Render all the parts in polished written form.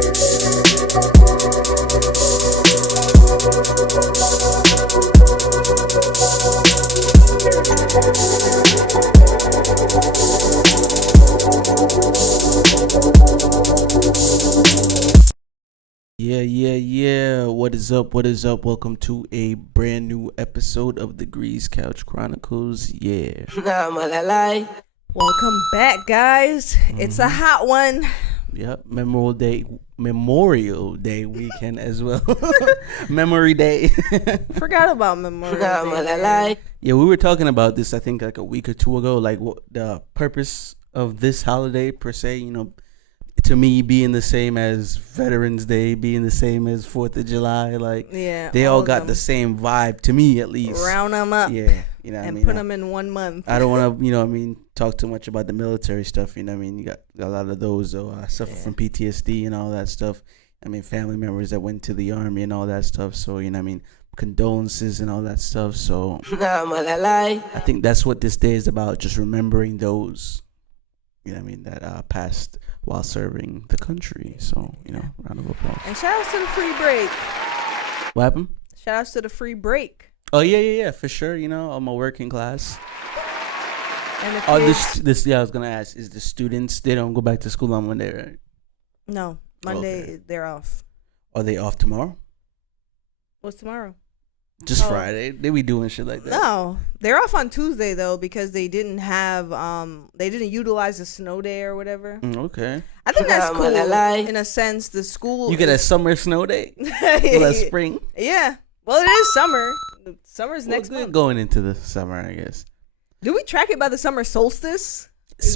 Yeah. What is up? Welcome to a brand new episode of the CouchChronicles. Yeah. Welcome back, guys. It's a hot one. Yep. Memorial Day weekend as well. Memory Day. Forgot about Memorial Day. Yeah, we were talking about this, I think, like a week or two ago. Like, what the purpose of this holiday, per se, to me, being the same as Veterans Day, being the same as 4th of July, like, yeah, they all got the same vibe, to me at least. Round them up. Yeah, and put them in 1 month. I don't want to, talk too much about the military stuff, you got a lot of those, suffer from PTSD and all that stuff. Family members that went to the army and all that stuff, so, condolences and all that stuff, so I think that's what this day is about, just remembering those, that passed while serving the country. So, round of applause. And shout outs to the free break. What happened? Shout outs to the free break. Oh, yeah, for sure. I'm a working class. And the kids. I was going to ask, is the students, they don't go back to school on Monday, right? No, Monday, okay. They're off. Are they off tomorrow? What's tomorrow? Just Friday. They be doing shit like that. No, they're off on Tuesday though because they didn't have they didn't utilize the snow day or whatever. Okay. I think that's cool. In a sense, the school. You get a summer snow day. Well, that's spring. Yeah. Well, it is summer. Summer's next month. Going into the summer, I guess. Do we track it by the summer solstice?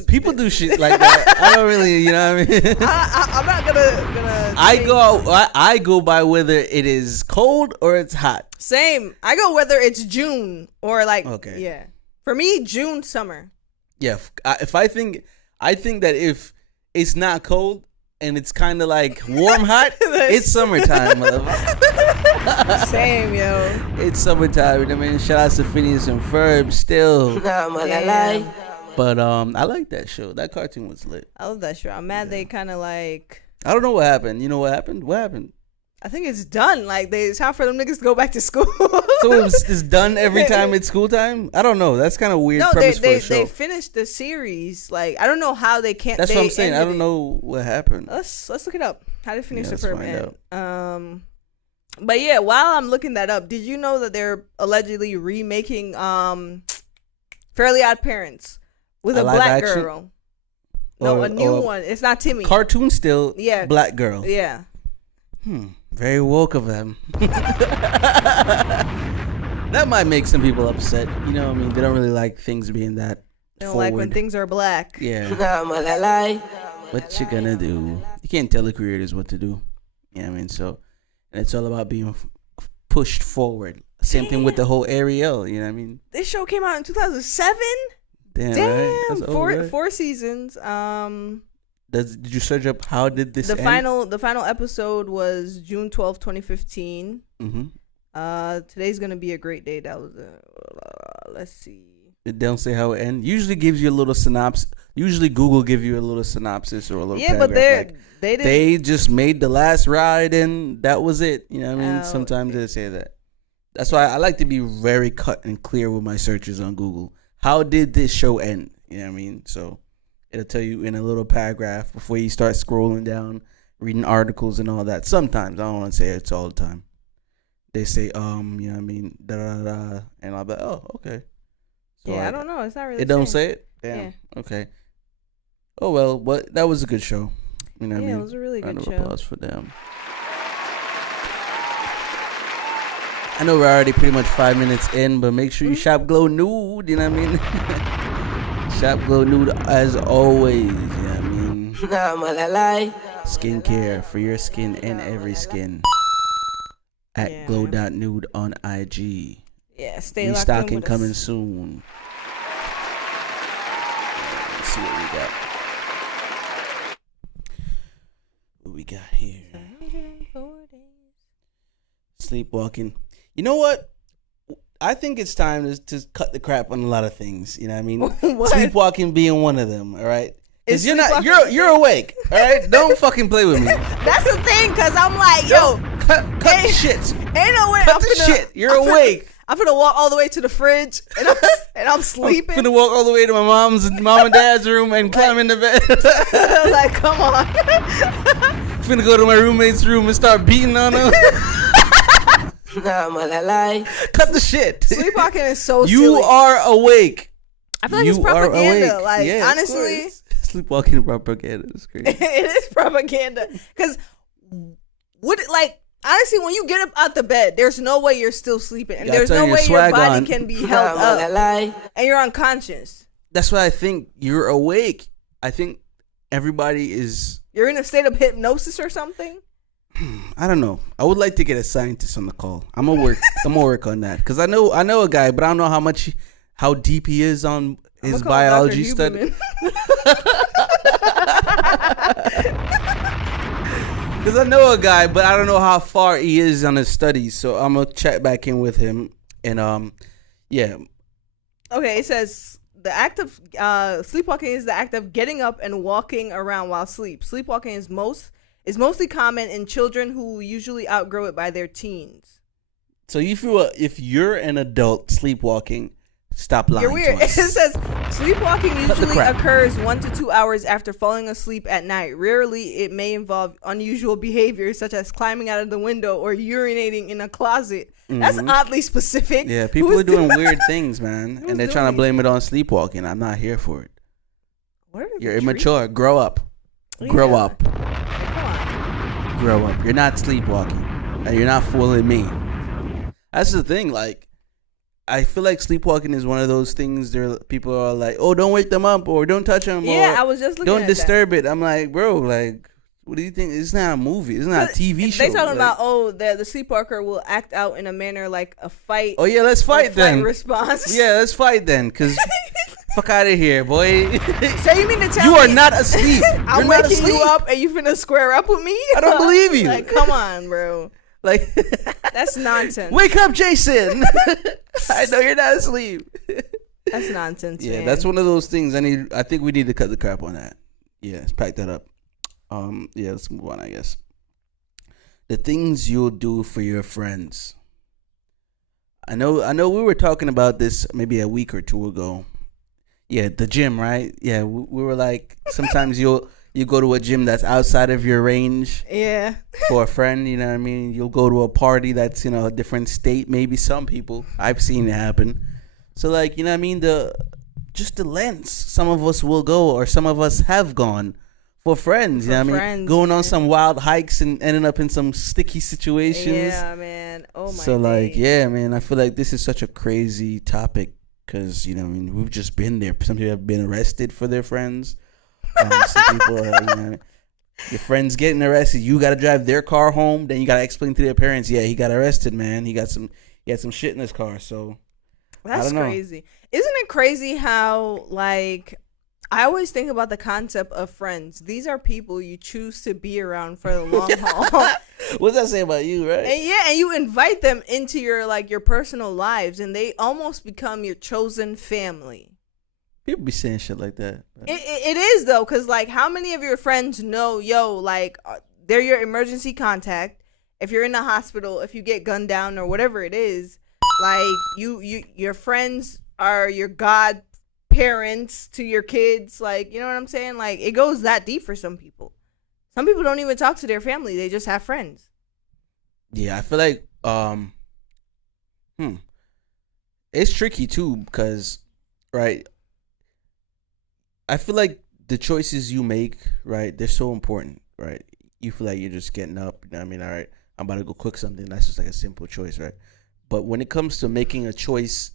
People do shit like that. I don't really, what I mean? I'm not gonna. I go by whether it is cold or it's hot. Same. I go whether it's June or like. Okay. Yeah. For me, June, summer. Yeah. If I think that if it's not cold and it's kind of like warm hot, it's summertime, motherfucker. Same, yo. It's summertime. Shout out to Phineas and Ferb still. Yeah. But I like that show. That cartoon was lit. I love that show. I'm mad they kind of like. I don't know what happened. You know what happened? What happened? I think it's done. Like it's time for them niggas to go back to school. So it's done every time it's school time? I don't know. That's kind of weird. No, they finished the series. Like I don't know how they can't. That's what I'm saying. I don't know what happened. Let's look it up. How did Phoenix end? But yeah, while I'm looking that up, did you know that they're allegedly remaking Fairly Odd Parents? With a black action? Girl. No, a new one. It's not Timmy. Cartoon still. Yeah. Black girl. Yeah. Very woke of them. That might make some people upset. They don't really like things being that They don't forward. like when things are black. Yeah. What you gonna do? You can't tell the creators what to do. So, and it's all about being pushed forward. Same thing with the whole Ariel. This show came out in 2007. Damn, right? Four seasons. Did you search up how did this end? The final episode was June 12th, 2015. Today's gonna be a great day. That was let's see. It don't say how it ends. Usually gives you a little synopsis. Usually Google give you a little synopsis or a little paragraph. But they just made the last ride and that was it. Sometimes they say that. That's why I like to be very cut and clear with my searches on Google. How did this show end? So it'll tell you in a little paragraph before you start scrolling down, reading articles and all that. Sometimes, I don't want to say it's all the time. They say, da da da, and I'll be like, oh, okay. So I don't know. It's not really. It don't say it? Damn. Yeah. Okay. Oh, well, that was a good show. It was a really good show. Round of applause for them. I know we're already pretty much 5 minutes in, but make sure you shop Glow Nude, Shop Glow Nude as always, Skincare for your skin and every skin. At glow.nude on IG. Yeah, stay restocking locked in coming soon. Let's see what we got. What we got here? Sleepwalking. You know what? I think it's time to cut the crap on a lot of things. What? Sleepwalking being one of them. All right. Cause you're awake. All right, don't fucking play with me. That's the thing, cause I'm like, yo, cut the shit. Ain't no way. Cut the shit. You're awake. I'm gonna walk all the way to the fridge, and I'm sleeping. I'm gonna walk all the way to my mom and dad's room and climb in the bed. Like, come on. I'm gonna go to my roommate's room and start beating on him. Cut the shit. Sleepwalking is so silly. You are awake. I feel like it's propaganda. Like, honestly, sleepwalking propaganda is crazy. It is propaganda. Because honestly, when you get up out the bed, there's no way you're still sleeping, and there's no way your body can be held up, and you're unconscious. That's why I think you're awake. I think everybody is. You're in a state of hypnosis or something. I don't know. I would like to get a scientist on the call. I'm gonna work on that because I know a guy, but I don't know how deep he is on his biology study. Because I know a guy, but I don't know how far he is on his studies. So I'm gonna check back in with him, and yeah. Okay, it says the act of sleepwalking is the act of getting up and walking around while asleep. Sleepwalking is mostly common in children who usually outgrow it by their teens. So if you're an adult sleepwalking, stop lying. You're weird. To us. It says sleepwalking usually occurs 1 to 2 hours after falling asleep at night. Rarely, it may involve unusual behaviors such as climbing out of the window or urinating in a closet. Mm-hmm. That's oddly specific. Yeah, people are doing weird things, man, and they're trying to blame it on sleepwalking. I'm not here for it. You're immature. Grow up. Yeah. Grow up. Grow up. You're not sleepwalking, and you're not fooling me. That's the thing. Like, I feel like sleepwalking is one of those things. There, people are like, "Oh, don't wake them up," or "Don't touch them." Yeah, or, I was just looking. Don't disturb it. I'm like, bro, like, what do you think? It's not a movie. It's not a TV show. They talking about the sleepwalker will act out in a manner like a fight. Oh yeah, let's fight then. Fight response. Yeah, let's fight then, cause fuck out of here, boy. So you mean to tell me you are not asleep? I'm waking you up and you finna square up with me? I don't believe you. Like, come on, bro. Like, that's nonsense. Wake up, Jason. I know you're not asleep. That's nonsense. Yeah, man. That's one of those things. I think we need to cut the crap on that. Yeah, let's pack that up. Yeah, let's move on. I guess the things you'll do for your friends. I know. We were talking about this maybe a week or two ago. Yeah, the gym, right? Yeah, we were like, sometimes you go to a gym that's outside of your range. Yeah. For a friend, you know what I mean? You'll go to a party that's, a different state. Maybe some people. I've seen it happen. So, like, you know what I mean? The lengths. Some of us will go, or some of us have gone for friends. You know what I mean? Going on some wild hikes and ending up in some sticky situations. Yeah, man. Oh, my God. So, like, yeah, man, I feel like this is such a crazy topic because, you know what I mean? We've just been there. Some people have been arrested for their friends. Some people are, your friends getting arrested. You got to drive their car home. Then you got to explain to their parents, yeah, he got arrested, man. He had some shit in his car. So that's crazy. Isn't it crazy how, like, I always think about the concept of friends. These are people you choose to be around for the long haul. What's that say about you, right? And you invite them into your personal lives, and they almost become your chosen family. People be saying shit like that. It is, though, because, like, how many of your friends know, like, they're your emergency contact. If you're in the hospital, if you get gunned down or whatever it is, like, your friends are your godparents to your kids. Like, you know what I'm saying? Like, it goes that deep for some people. Some people don't even talk to their family. They just have friends. Yeah, I feel like, it's tricky, too, because, right, I feel like the choices you make, right, they're so important, right? You feel like you're just getting up, you know what I mean? All right, I'm about to go cook something. That's just like a simple choice, right? But when it comes to making a choice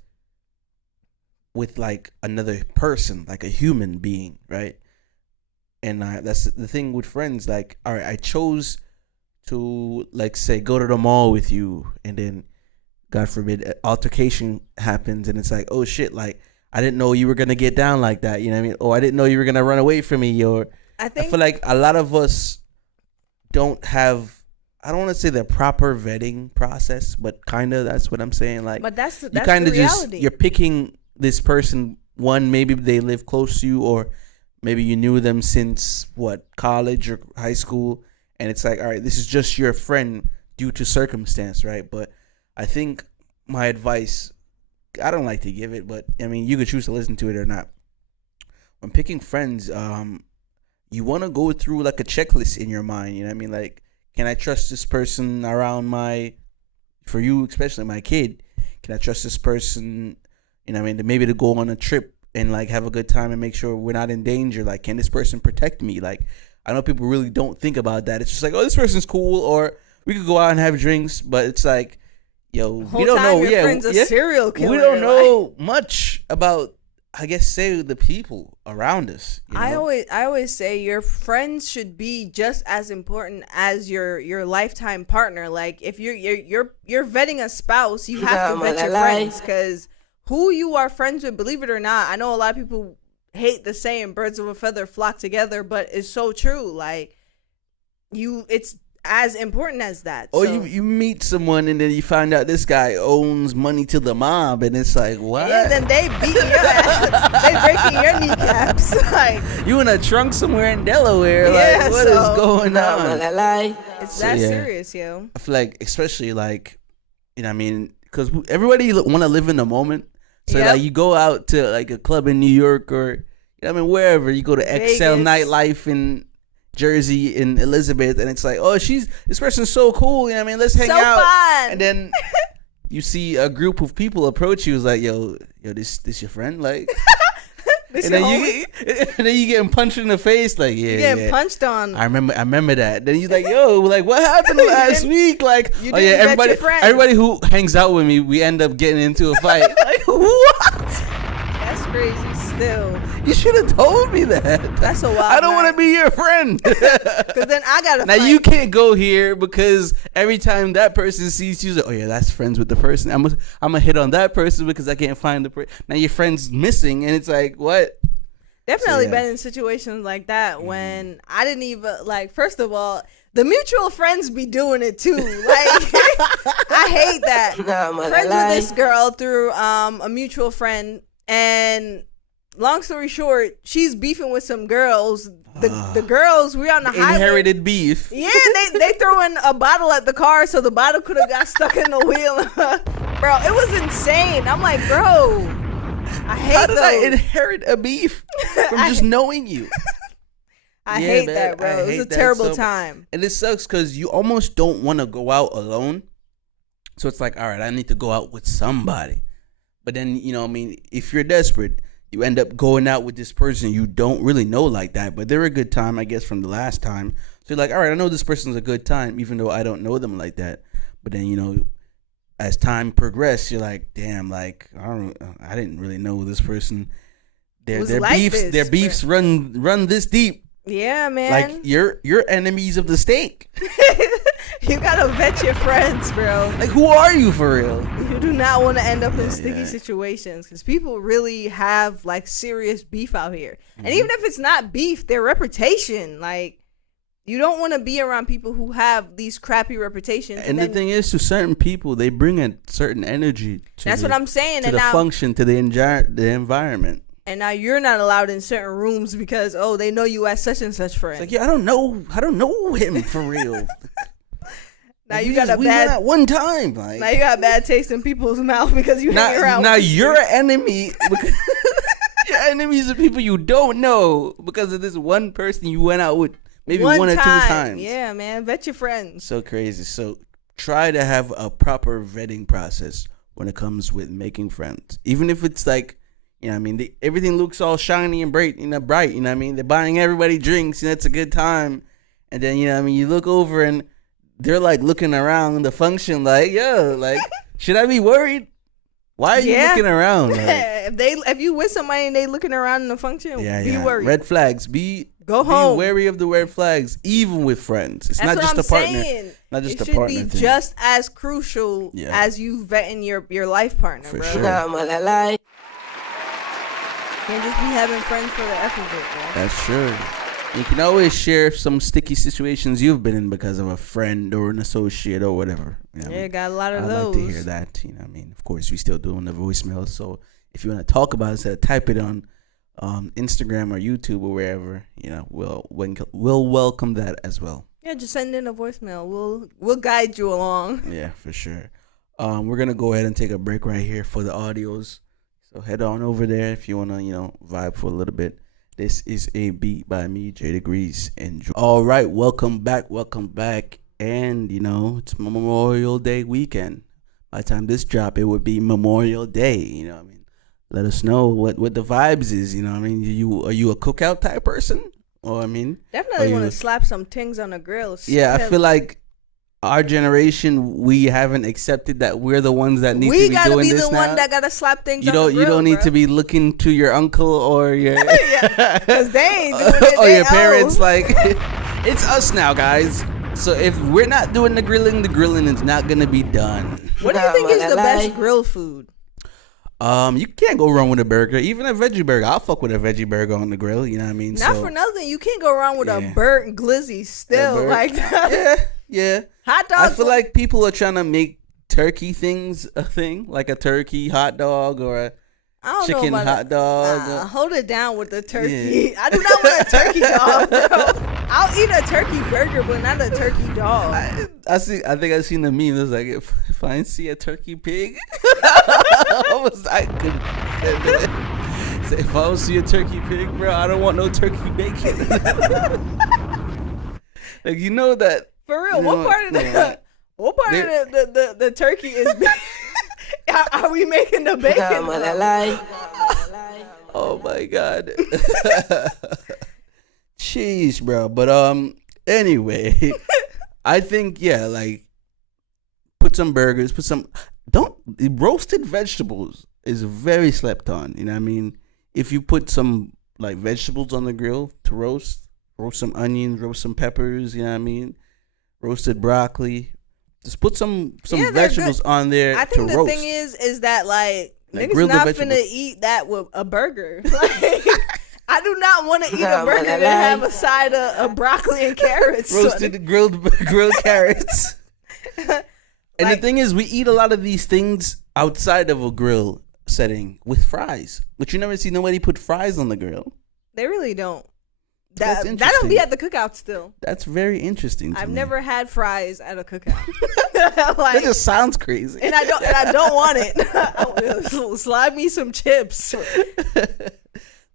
with, like, another person, like a human being, right? And that's the thing with friends. Like, all right, I chose to, like, say, go to the mall with you. And then, God forbid, altercation happens. And it's like, oh, shit, like, I didn't know you were going to get down like that. You know what I mean? Or I didn't know you were going to run away from me. Or I feel like a lot of us don't have, I don't want to say the proper vetting process, but kind of that's what I'm saying. Like, but that's you kind of just, you're picking this person. One, maybe they live close to you, or maybe you knew them since college or high school, and it's like, all right, this is just your friend due to circumstance, right? But I think my advice, I don't like to give it, but I mean, you could choose to listen to it or not. When picking friends, you want to go through like a checklist in your mind. You know what I mean? Like, can I trust this person around for you, especially my kid? Can I trust this person, you know what I mean, maybe to go on a trip and like have a good time and make sure we're not in danger? Like, can this person protect me? Like, I know people really don't think about that. It's just like, oh, this person's cool, or we could go out and have drinks, but it's like, yo, we don't know. Your friend's a serial killer. We don't know much about, I guess, say the people around us. You know? I always say your friends should be just as important as your lifetime partner. Like, if you're vetting a spouse, you have to vet your friends, because who you are friends with, believe it or not, I know a lot of people hate the saying "birds of a feather flock together," but it's so true. Like, it's as important as that. Or you meet someone and then you find out this guy owns money to the mob, and it's like, what? Yeah, then they beat your ass. They breaking your kneecaps. Like, you in a trunk somewhere in Delaware. Yeah, like, what is going on? It's that serious, yo. I feel like, especially like, you know what I mean, because everybody want to live in the moment. So like, you go out to like a club in New York, or, you know what I mean, wherever, you go to XL Nightlife in Jersey in Elizabeth, and it's like, oh, this person's so cool, you know what I mean, let's hang out. Fun. And then you see a group of people approach you, it's like, yo, this your friend, like, and then you getting punched in the face, like, yeah, getting punched on. I remember that. Then you like, yo, like, what happened last week? Like, oh yeah, everybody who hangs out with me, we end up getting into a fight. Like, what? That's crazy. Still, you should have told me that. That's a wild. I don't want to be your friend. Because then I gotta. Now you can't go here, because every time that person sees you, like, oh yeah, that's friends with the person. I'm gonna hit on that person because I can't find the person. Now your friend's missing, and it's like, what? Definitely been in situations like that when I didn't even like. First of all, the mutual friends be doing it too. Like, I hate that. Friends with this girl through a mutual friend, and long story short, she's beefing with some girls. The girls, we're on the highway. Inherited beef. Yeah, they throwing a bottle at the car, so the bottle could have got stuck in the wheel. Bro, it was insane. I'm like, bro, I hate How did I inherit a beef from just knowing you? I hate that, bro. It was a terrible time. And it sucks because you almost don't want to go out alone. So it's like, all right, I need to go out with somebody. But then, you know, I mean, if you're desperate, you end up going out with this person you don't really know like that, but they're a good time, I guess, from the last time. So you're like, all right, I know this person's a good time, even though I don't know them like that. But then, you know, as time progressed, you're like, damn, like, I didn't really know this person. Their beefs run this deep. Yeah, man. Like, you're enemies of the state. You gotta vet your friends, bro. Like, who are you for real? You do not want to end up in sticky situations, because people really have like serious beef out here. And even if it's not beef, their reputation, like, you don't want to be around people who have these crappy reputations. And the thing is, to certain people, they bring a certain energy. That's what I'm saying. To the function, to the environment. And now you're not allowed in certain rooms because, they know you as such and such friend. It's like, yeah, I don't know him for real. Now you got we went out one time. Like, now you got bad taste in people's mouth because you hang around. Now you're an enemy. Your enemies are people you don't know because of this one person you went out with maybe one or two times. Yeah, man. Vet your friends. So crazy. So try to have a proper vetting process when it comes with making friends. Even if it's like, you know what I mean, everything looks all shiny and bright, you know what I mean? They're buying everybody drinks, and it's a good time. And then, you know what I mean, you look over and they're like looking around the function like, yo, like, should I be worried? Why are you looking around? Like, if you with somebody and they looking around in the function, be worried. Red flags. Go home. Be wary of the red flags, even with friends. It's not just a partner. Not just a partner thing. It should be just as crucial as you vetting your life partner, for bro. Sure. Can't just be having friends for the F of it, bro. That's true. You can always share some sticky situations you've been in because of a friend or an associate or whatever. You know got a lot of those. I like to hear that. You know what I mean? Of course, we still doing the voicemail. So if you want to talk about it, instead of type it on Instagram or YouTube or wherever, we'll welcome that as well. Yeah, just send in a voicemail. We'll guide you along. Yeah, for sure. We're gonna go ahead and take a break right here for the audios. So head on over there if you wanna, vibe for a little bit. This is a beat by me, J Degrees. Enjoy. All right, welcome back. And it's Memorial Day weekend. By the time this drop, it would be Memorial Day. Let us know what the vibes is. Are you a cookout type person? Or definitely want to slap some things on the grill. Yeah, I feel like our generation, we haven't accepted that we're the ones that need to be doing this now. We gotta be the one that gotta slap things on the grill. You don't need to be looking to your uncle or your because they ain't doing it. Or your parents. Like, it's us now, guys. So if we're not doing the grilling is not gonna be done. What do you think is the best grill food? You can't go wrong with a burger, even a veggie burger. I'll fuck with a veggie burger on the grill. You know what I mean? Not for nothing. You can't go wrong with a burnt glizzy still like that. Yeah. Hot dogs. I feel like people are trying to make turkey things a thing, like a turkey hot dog or a chicken hot dog. Hold it down with the turkey. Yeah. I do not want a turkey dog, bro. I'll eat a turkey burger, but not a turkey dog. I think I've seen the meme. It's like if I see a turkey pig, if I don't see a turkey pig, bro, I don't want no turkey bacon. Like that. For real, what part of the turkey is? Are we making the bacon? Oh my god. Jeez, bro. But anyway, I think put some burgers, roasted vegetables is very slept on. You know what I mean? If you put some vegetables on the grill to roast some onions, roast some peppers, you know what I mean? Roasted broccoli. Just put some vegetables on there. I think the thing is that niggas not finna eat that with a burger. I do not want to eat a burger and have a side of broccoli and carrots. Roasted grilled carrots. And the thing is, we eat a lot of these things outside of a grill setting with fries. But you never see nobody put fries on the grill. They really don't. That don't be at the cookout still. That's very interesting to me. I've never had fries at a cookout. That just sounds crazy. And I don't want it. Slide me some chips. You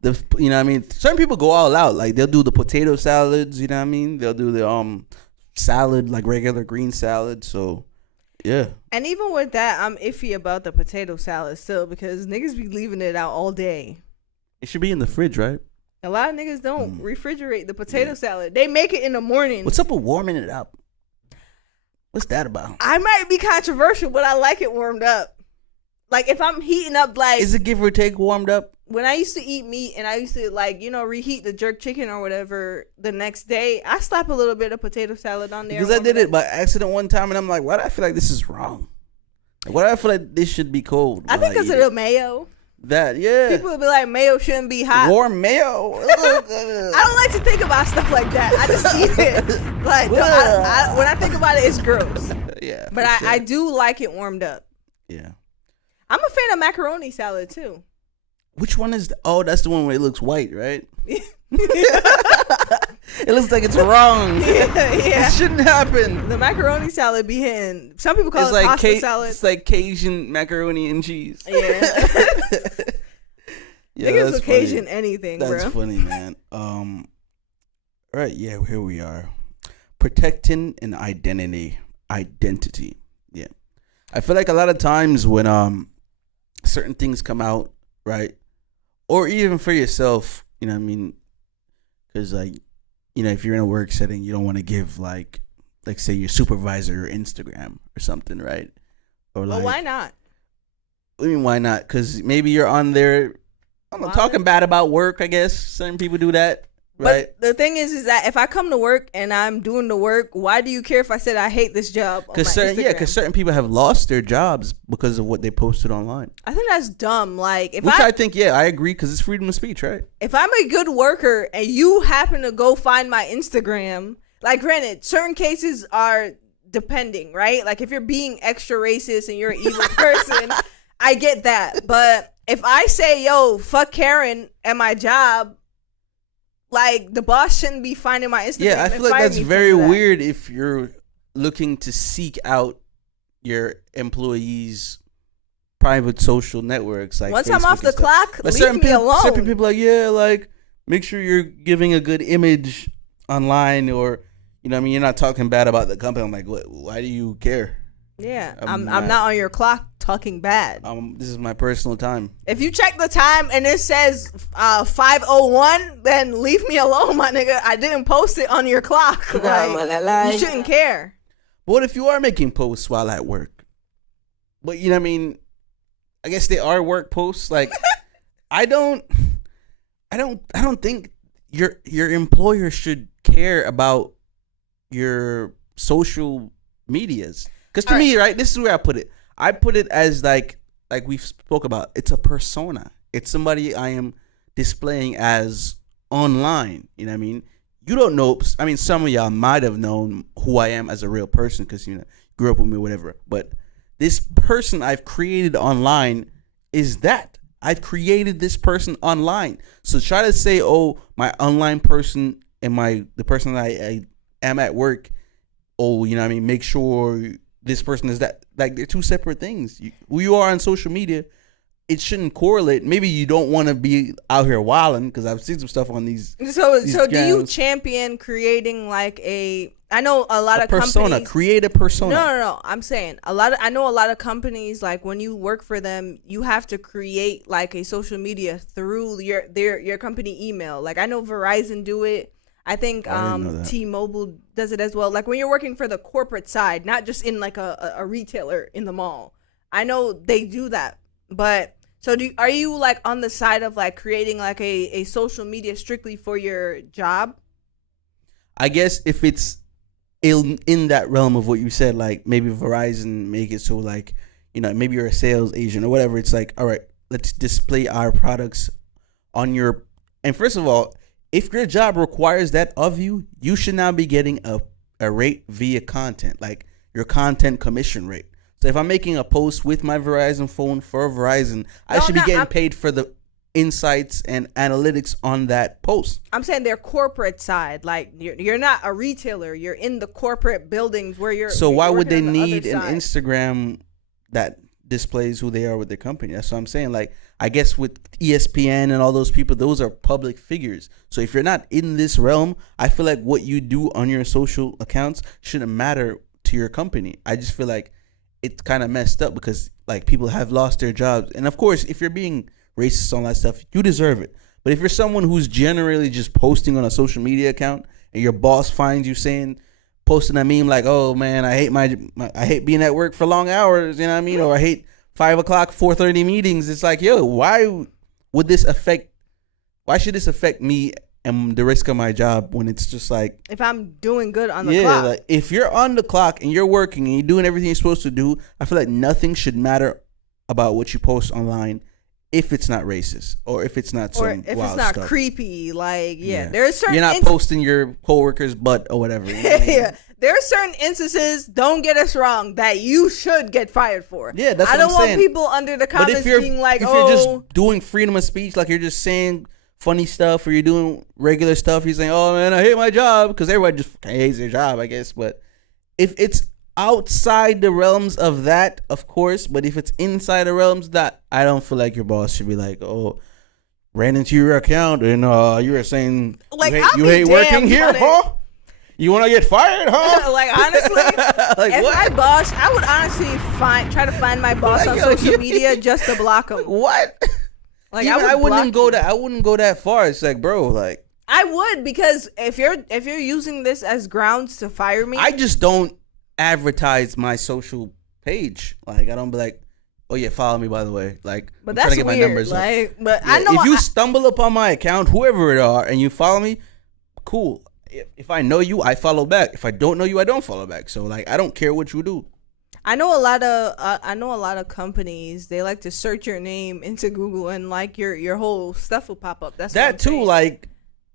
know what I mean? Certain people go all out. Like, they'll do the potato salads, you know what I mean? They'll do the salad, like regular green salad. So, yeah. And even with that, I'm iffy about the potato salad still because niggas be leaving it out all day. It should be in the fridge, right? A lot of niggas don't refrigerate the potato salad. They make it in the morning. What's up with warming it up? What's that about? I might be controversial, but I like it warmed up. Like, if I'm heating up, is it give or take warmed up? When I used to eat meat and I used to reheat the jerk chicken or whatever the next day, I slap a little bit of potato salad on there. Because I did it by accident one time and I'm like, why do I feel like this is wrong? Why do I feel like this should be cold? I think because of the mayo. People will be like, mayo shouldn't be hot. Warm mayo. I don't like to think about stuff like that. I just eat it. Like, when I think about it, it's gross. Yeah. But I do like it warmed up. Yeah. I'm a fan of macaroni salad too. Which one is that's the one where it looks white, right? It looks like it's wrong. Yeah. It shouldn't happen. The macaroni salad be hitting. Some people call it pasta salad. It's like Cajun macaroni and cheese. Yeah. Niggas will Cajun anything, bro. That's funny, man. Right, yeah, here we are. Protecting an identity. Yeah. I feel like a lot of times when certain things come out, right? Or even for yourself, you know what I mean? Because, if you're in a work setting, you don't want to give, like say, your supervisor your Instagram or something, right? Or well, why not? I mean, why not? Because maybe you're on there, talking bad about work, I guess. Certain people do that, right? But the thing is that if I come to work and I'm doing the work, why do you care if I said I hate this job? Because certain people have lost their jobs because of what they posted online. I think that's dumb. Like, I agree, because it's freedom of speech, right? If I'm a good worker and you happen to go find my Instagram, like, granted, certain cases are depending, right? Like, if you're being extra racist and you're an evil person, I get that. But if I say, yo, fuck Karen at my job, like, the boss shouldn't be finding my Instagram. Yeah, I feel like that's very weird if you're looking to seek out your employees' private social networks. Like once Facebook I'm off the clock, like leave me alone. Certain people like, yeah, like, make sure you're giving a good image online, or, you know what I mean, you're not talking bad about the company. I'm like, what? Why do you care? Yeah, I'm not on your clock talking bad. This is my personal time. If you check the time and it says 5:01, then leave me alone, my nigga. I didn't post it on your clock. Like, you shouldn't care. But what if you are making posts while at work? But, you know what I mean, I guess they are work posts. Like, I don't think your employer should care about your social medias. Because to me, right, this is where I put it. I put it as like we spoke about. It's a persona. It's somebody I am displaying as online. You know what I mean? You don't know. I mean, some of y'all might have known who I am as a real person because, you know, grew up with me or whatever. But this person I've created online is that. I've created this person online. So try to say, oh, my online person and the person I am at work, oh, you know what I mean, make sure this person is that. Like, they're two separate things. Who you are on social media, it shouldn't correlate. Maybe you don't want to be out here wilding, because I've seen some stuff on these. So do you champion creating like I know a lot of persona, companies create a persona. No. I'm saying I know a lot of companies, like, when you work for them, you have to create like a social media through your company email. Like, I know Verizon do it. I think T-Mobile does it as well. Like, when you're working for the corporate side, not just in like a retailer in the mall. I know they do that. But so are you like on the side of like creating like a social media strictly for your job? I guess if it's in that realm of what you said, like maybe Verizon make it so, like, you know, maybe you're a sales agent or whatever. It's like, all right, let's display our products on your. And first of all, if your job requires that of you, you should now be getting a rate via content, like your content commission rate. So if I'm making a post with my Verizon phone for Verizon, I should be getting paid for the insights and analytics on that post. I'm saying their corporate side. Like, you're not a retailer. You're in the corporate buildings where you're. So why would they need an Instagram that displays who they are with their company? That's what I'm saying. Like, I guess with ESPN and all those people, those are public figures. So if you're not in this realm, I feel like what you do on your social accounts shouldn't matter to your company. I just feel like it's kind of messed up because, like, people have lost their jobs. And of course, if you're being racist on that stuff, you deserve it. But if you're someone who's generally just posting on a social media account and your boss finds you posting a meme like, oh man, I hate being at work for long hours, you know what I mean? Or I hate 5 o'clock, 4:30 meetings. It's like, yo, why should this affect me and the risk of my job when it's just like, if I'm doing good on the clock. Like, if you're on the clock and you're working and you're doing everything you're supposed to do, I feel like nothing should matter about what you post online if it's not racist or if it's not some if wild it's not stuff. Creepy. Like, there's certain you're not posting your coworker's butt or whatever. You know what I mean? Yeah, there are certain instances, don't get us wrong, that you should get fired for. Yeah, that's what I'm saying. I don't want people under the comments being like, if you're just doing freedom of speech, like you're just saying funny stuff or you're doing regular stuff, you're saying, oh man, I hate my job, because everybody just hates their job, I guess. But if it's outside the realms of that, of course, but if it's inside the realms, that I don't feel like your boss should be like, oh, ran into your account and you were saying, like, you hate working here, huh? You want to get fired, huh? Like, honestly, like, if my boss, I would honestly try to find my boss on social media just to block him. What? Like, I wouldn't go that far. It's like, bro, like, I would, because if you're using this as grounds to fire me, I just don't advertise my social page. Like, I don't be like, oh yeah, follow me, by the way. Like, but that's weird. My numbers like, up. But yeah, I know if you stumble upon my account, whoever it are, and you follow me, cool. If I know you, I follow back. If I don't know you, I don't follow back. So, like, I don't care what you do. I know a lot of companies, they like to search your name into Google and like your whole stuff will pop up. That's that too. Like,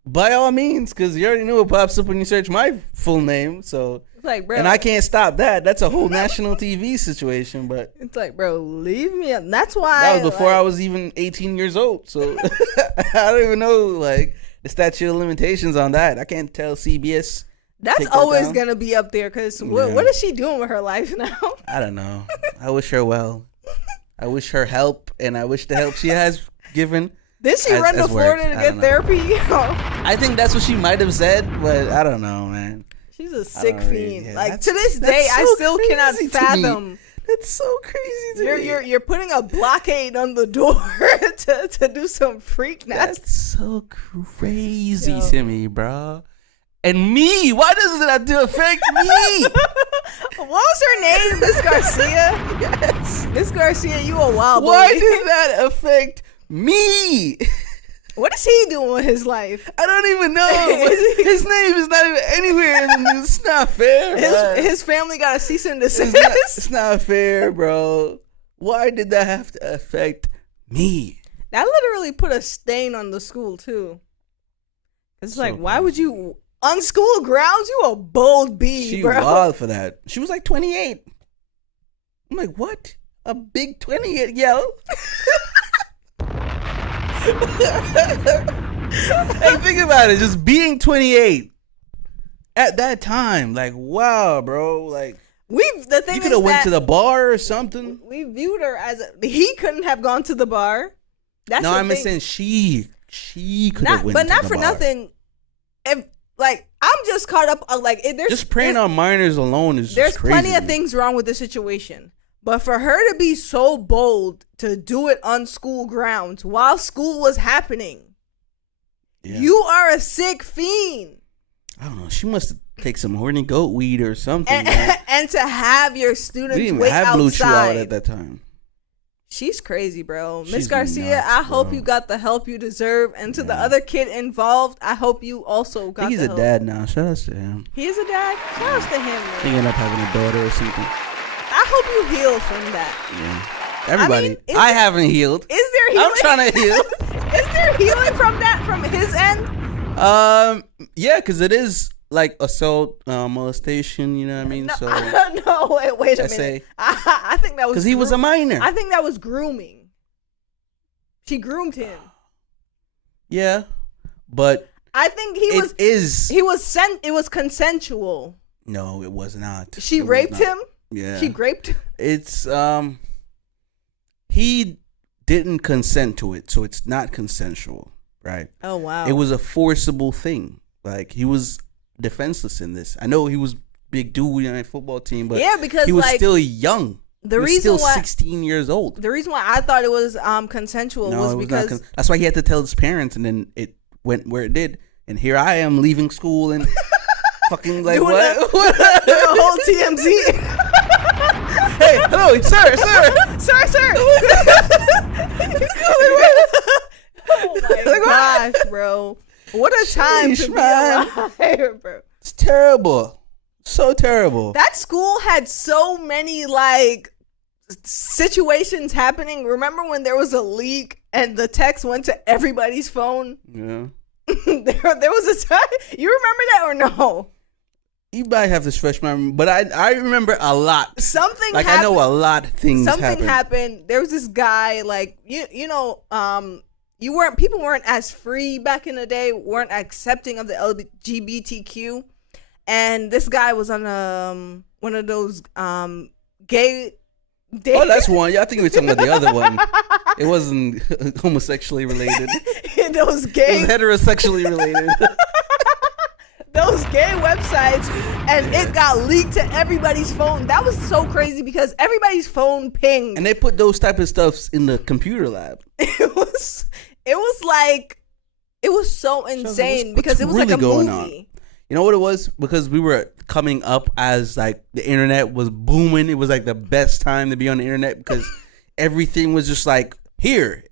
by all means, because you already know what pops up when you search my full name. So it's like, bro, and I can't stop that. That's a whole national TV situation. But it's like, bro, leave me up. That's why that was before I was even 18 years old. So I don't even know like the statute of limitations on that. I can't tell CBS. That's always gonna be up there because what is she doing with her life now? I don't know. I wish her well. I wish her help, and I wish the help she has given. Did she run to Florida to get therapy? I think that's what she might have said, but I don't know, man. She's a sick fiend. Like to this day, I still cannot fathom. That's so crazy to me. You're putting a blockade on the door to do some freak nasty. That's so crazy to me, bro. And me, why does it have to affect me? What was her name? Miss Garcia? Yes. Miss Garcia, you a wild boy. Why did that affect me? What is he doing with his life? I don't even know. His name is not even anywhere in the news. It's not fair. His family got a cease and desist. It's not fair, bro. Why did that have to affect me? That literally put a stain on the school, too. It's so like, why would you... On school grounds, you a bold bee, bro. She wild for that. She was like 28. I'm like, what? A big 28, yo. Hey, think about it. Just being 28 at that time, like, wow, bro. Like, the thing you could have went to the bar or something. We viewed her as he couldn't have gone to the bar. That's no, I'm saying she could have went to the bar. But not for nothing. If like I'm just caught up on like there's just preying on minors alone is there's just crazy. Plenty of things wrong with the situation, but for her to be so bold to do it on school grounds while school was happening, you are a sick fiend. I don't know. She must take some horny goat weed or something. And to have your students we didn't wait even have outside. Blue Chew out at that time. She's crazy, bro. Miss Garcia, I hope you got the help you deserve. And to the other kid involved, I hope you also got the help. He's a dad now. Shout out to him. He is a dad? Shout out to him, man. He ended up having a daughter or something. I hope you heal from that. Yeah. Everybody. I haven't healed. Is there healing? I'm trying to heal. Is there healing from that, from his end? Yeah, because it is like assault, molestation, you know what I mean? So no, wait a minute. I think that was because he was a minor. I think that was grooming. She groomed him. Yeah, but I think it was consensual. No, it was not. She raped him? Yeah. She raped him? It's he didn't consent to it, so it's not consensual, right? Oh wow. It was a forcible thing. Like he was defenseless in this. I know he was big dude on a football team, but because he was still young. The reason still 16 years old. The reason why I thought it was consensual was because that's why he had to tell his parents, and then it went where it did. And here I am leaving school and fucking like doing what? The whole TMZ. Hey, hello, sir. Oh my gosh, bro. What a time to be alive, bro. It's terrible. So terrible. That school had so many like situations happening. Remember when there was a leak and the text went to everybody's phone? Yeah. there was a time. You remember that or no? You might have to stretch my memory, but I remember a lot. Something like happened. I know a lot of things. Something happened. There was this guy like you know people weren't as free back in the day, weren't accepting of the LGBTQ. And this guy was on one of those gay. Oh, that's one. Yeah, I think we were talking about the other one. It wasn't homosexually related. Those gay. It was heterosexually related. Those gay websites, and it got leaked to everybody's phone. That was so crazy because everybody's phone pinged. And they put those type of stuffs in the computer lab. It was so insane because it was really like a movie. On? You know what it was? Because we were coming up as like the internet was booming. It was like the best time to be on the internet because everything was just like here.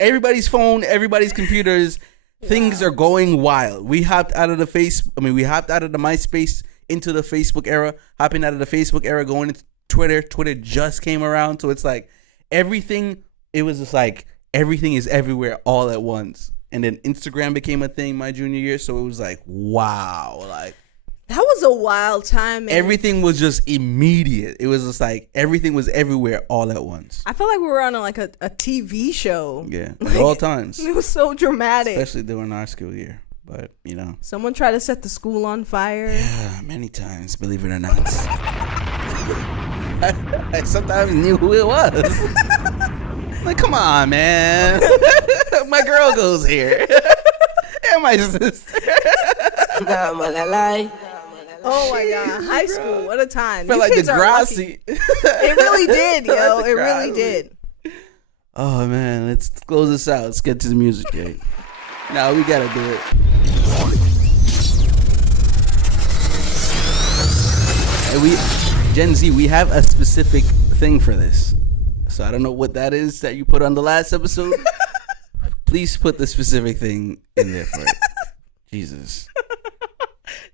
Everybody's phone, everybody's computers, things are going wild. We hopped out of the MySpace into the Facebook era, hopping out of the Facebook era, going into Twitter. Twitter just came around. So it's like everything, it was just like everything is everywhere all at once. and then Instagram became a thing my junior year. So it was like, wow, like that was a wild time. Man. Everything was just immediate. It was just like everything was everywhere all at once. I felt like we were on like a TV show. Yeah, at all times. It was so dramatic, especially during our school year. But someone tried to set the school on fire. Yeah, many times. Believe it or not. I sometimes knew who it was. Like, come on, man. My girl goes here. And my sister. Oh my God, high school, what a time. Felt like Degrassi. It really did, yo. It really did. Oh man, let's close this out. Let's get to the music, Kate. No, we gotta do it. And Gen Z, we have a specific thing for this. So I don't know what that is that you put on the last episode. Please put the specific thing in there for it. Jesus.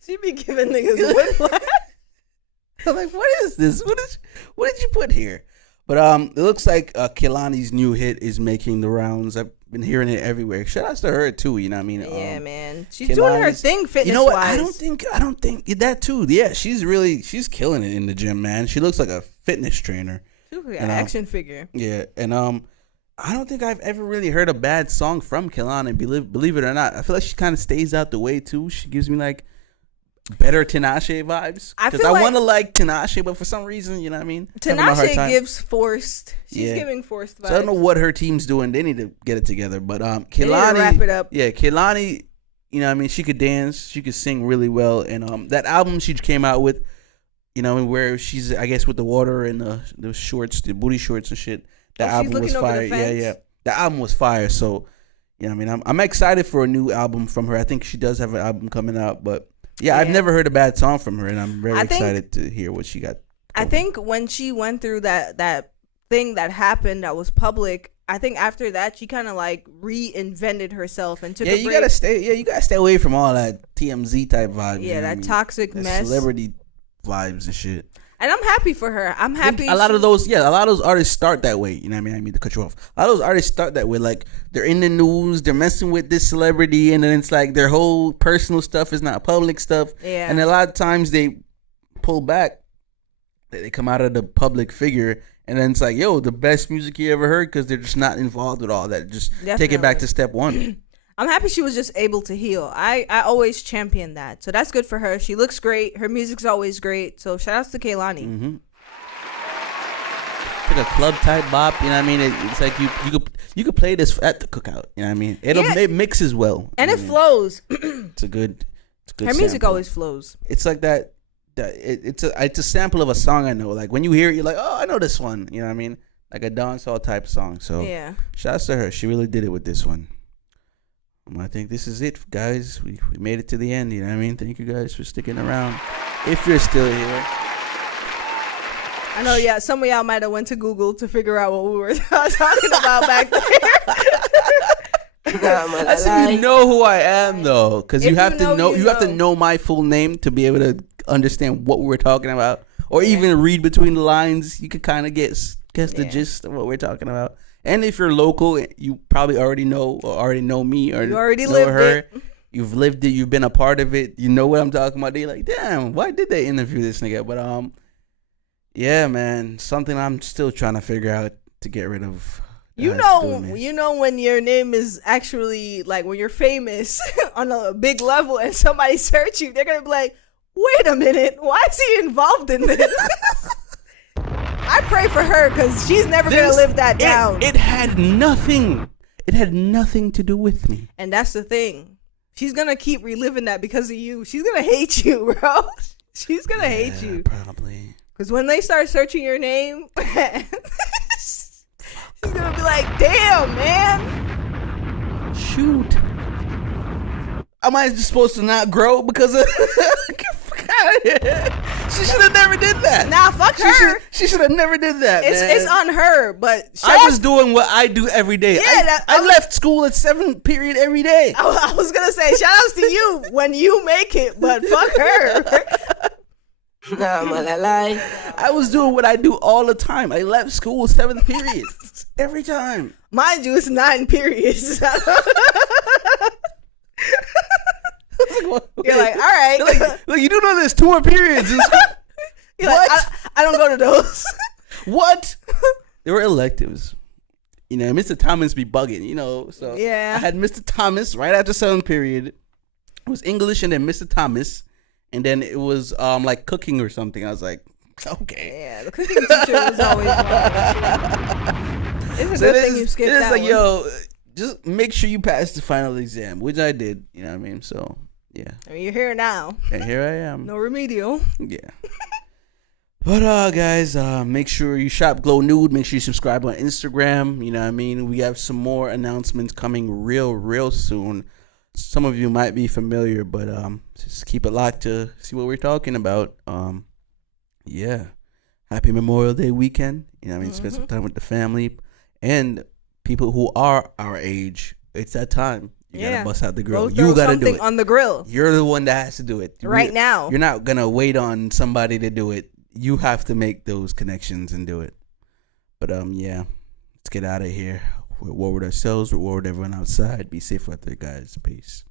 She be giving niggas whiplash. I'm like, what is this? What did you put here? But it looks like Kehlani's new hit is making the rounds. I've been hearing it everywhere. Shout out to her too. You know what I mean? Yeah, man. She's doing her thing fitness. You know what? I don't think that too. Yeah, she's killing it in the gym, man. She looks like a fitness trainer. She looks like an action figure. Yeah, and I don't think I've ever really heard a bad song from Kehlani. Believe it or not, I feel like she kind of stays out the way too. She gives me like better Tinashe vibes, because I want to like Tinashe, but for some reason, you know what I mean, Tinashe gives forced. She's giving forced vibes. So I don't know what her team's doing. They need to get it together. But Kehlani, wrap it up. Yeah, Kehlani, you know what I mean, she could dance, she could sing really well, and that album she came out with, you know, where she's, I guess, with the water and the shorts, the booty shorts and shit. That album was fire. Yeah. The album was fire. So, you know what I mean, I'm excited for a new album from her. I think she does have an album coming out, but yeah, I've never heard a bad song from her, and I'm very excited to hear what she got. I think when she went through that thing that happened that was public, I think after that she kind of like reinvented herself and took a break. You gotta stay away from all that TMZ type vibe. Yeah, that toxic mess, celebrity vibes and shit. And I'm happy for her. I'm happy. A lot of those artists start that way. You know what I mean? I mean to cut you off. A lot of those artists start that way. Like, they're in the news, they're messing with this celebrity, and then it's like their whole personal stuff is not public stuff. Yeah. And a lot of times they pull back. They come out of the public figure, and then it's like, yo, the best music you ever heard, because they're just not involved with all that. Just take it back to step one. I'm happy she was just able to heal. I always champion that. So that's good for her. She looks great. Her music's always great. So shout outs to Kehlani. Mm-hmm. It's like a club type bop. You know what I mean? It's like you could play this at the cookout. You know what I mean? It mixes well. And it flows. It's a good her music sample. Always flows. It's like that. It's a sample of a song I know. Like, when you hear it, you're like, oh, I know this one. You know what I mean? Like a dancehall type song. So yeah. Shout outs to her. She really did it with this one. I think this is it, guys. We made it to the end. You know what I mean? Thank you guys for sticking around. If you're still here. I know, yeah, some of y'all might have went to Google to figure out what we were talking about back there. That's if you know who I am, though, because you have to know my full name to be able to understand what we're talking about, or even read between the lines. You could kind of guess the gist of what we're talking about. And if you're local, you probably already know me, or you already know lived her. it. You've lived it. You've been a part of it. You know what I'm talking about. They're like, damn, why did they interview this nigga? But yeah, man, something I'm still trying to figure out to get rid of. You know when your name is actually, like, when you're famous on a big level and somebody search you, they're gonna be like, wait a minute, why is he involved in this? I pray for her, because she's never going to live that down. It had nothing. It had nothing to do with me. And that's the thing. She's going to keep reliving that because of you. She's going to hate you, bro. She's going to hate you. Probably. Because when they start searching your name, she's going to be like, damn, man. Shoot. Am I just supposed to not grow because of... She should have never did that. Nah, fuck her. She should have never did that. It's on her, but I was doing what I do every day. Yeah, I left school at 7th period every day. I was gonna say shout outs to you when you make it, but fuck her. I was doing what I do all the time. I left school 7th period every time. Mind you, it's 9 periods. right. Like, you do know there's 2 more periods. You're what? Like, I don't go to those. What? They were electives. You know, Mr. Thomas be bugging, you know. So yeah. I had Mr. Thomas right after 7th period. It was English and then Mr. Thomas. And then it was like cooking or something. I was like, okay. Yeah, the cooking teacher was always It's a good thing you skipped that like, one. yo, just make sure you pass the final exam, which I did. You know what I mean? So, yeah. I mean, you're here now. And here I am. No remedial. Yeah. But guys, make sure you shop Glow Nude. Make sure you subscribe on Instagram. You know what I mean? We have some more announcements coming real soon. Some of you might be familiar, but just keep it locked to see what we're talking about. Yeah. Happy Memorial Day weekend. You know what I mean? Spend some time with the family and people who are our age. It's that time. You gotta bust out the grill. You gotta do it on the grill. You're the one that has to do it now. You're not gonna wait on somebody to do it. You have to make those connections and do it. But yeah, let's get out of here. We're reward ourselves, reward everyone outside. Be safe out there, guys. Peace.